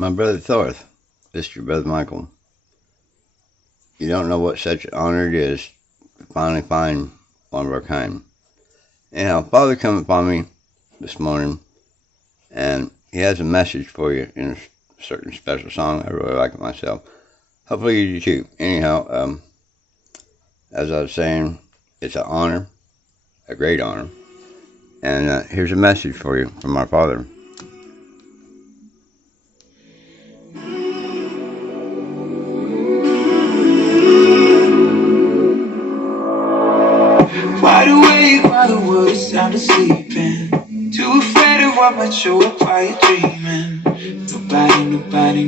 My brother Thorth, this is your brother Michael. You don't know what such an honor it is to finally find one of our kind. Anyhow, Father come upon me this morning, and he has a message for you in a certain special song. I really like it myself. Hopefully you do too. Anyhow, as I was saying, it's an honor, a great honor. And here's a message for you from our Father. Wide awake while the world is sound asleep, and too afraid of what might show up while you're dreaming.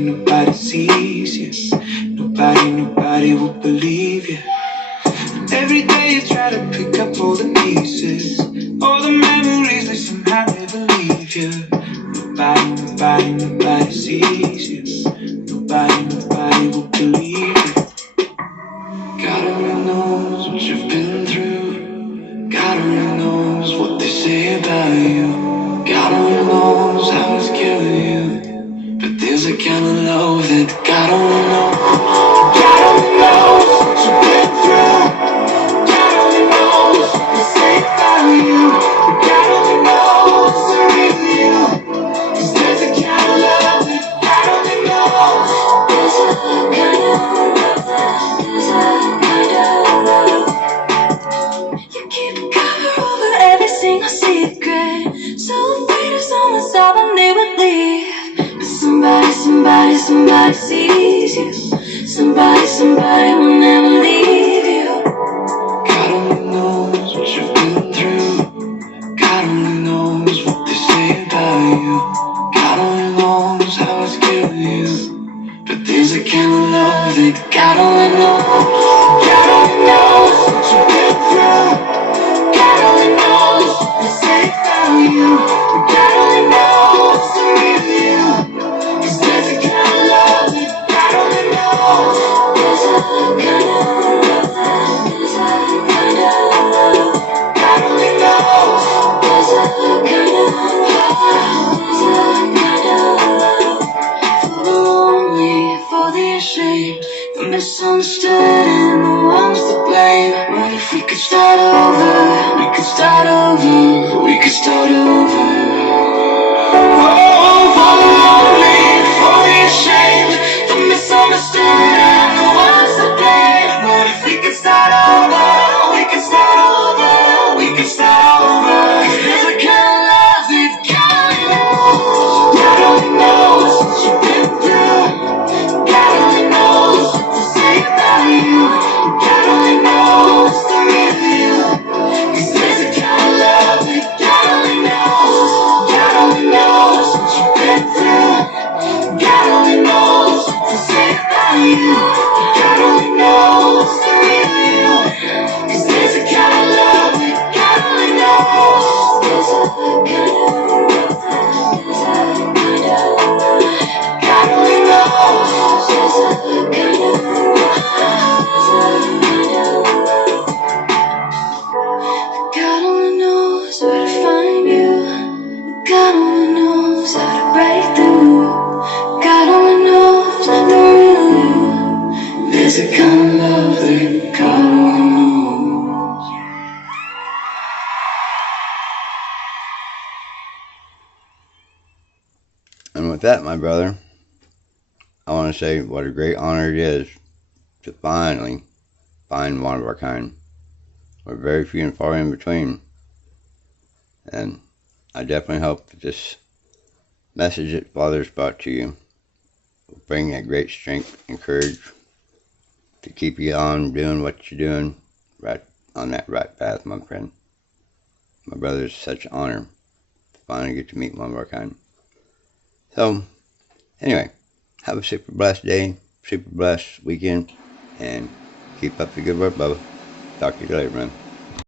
Nobody sees you. Nobody will believe you. And every day you try to pick up all the pieces, all the memories they somehow never leave you. Nobody sees you. Nobody will believe you. God only knows what you've been through. God only knows what they say about you. God only knows how it's killing you. But there's a kind of love that God only knows. God only knows what you've been through. God only knows what they say about you. But God only knows the real you. 'Cause there's a kind of love that God only knows. There's a kind of love there's a kind of love. You keep a cover over every single secret, so afraid if someone saw them they would leave. But somebody sees you. Somebody will never leave you. God only knows what you've been through. God only knows what they say about you. God only knows how it's killing you. But there's a kind of love that God only knows. God only knows what you've been through. God only knows what they say about you. But God only knows the real you. 'Cause there's a kind of love that God only knows. There's a kind of love there's a kind of love God only knows. There's a kind of love there's a kind of love. For the lonely, for the ashamed, the misunderstood and the ones to blame. What if we could start over? We could start over. We could start over. Oh, for the lonely, for the ashamed, the misunderstood and the ones to blame. What if we could start over? We could start over. We could start over. 'Cause there's a kind of love that God only knows. God only knows what you've been through. God only knows what to say about you. God only knows the real you. 'Cause there's a kind of love that God only knows. God only knows what you've been through. God only knows what to say about you. God only knows the real you. 'Cause there's a kind of love that God only knows. There's a kind of love there's a kind of love God only knows. There's a kind of love there's a kind of love. God only knows where to find you. God only knows how to break through. God only knows the real you. There's a kind of love that God only knows. And with that, my brother, I want to say what a great honor it is to finally find one of our kind. We're very few and far in between. And I definitely hope that this message that Father's brought to you will bring that great strength and courage to keep you on doing what you're doing, right on that right path, my friend. My brother, it's such an honor to finally get to meet one of our kind. So, anyway, have a super blessed day, super blessed weekend, and keep up the good work, Bubba. Talk to you later, man.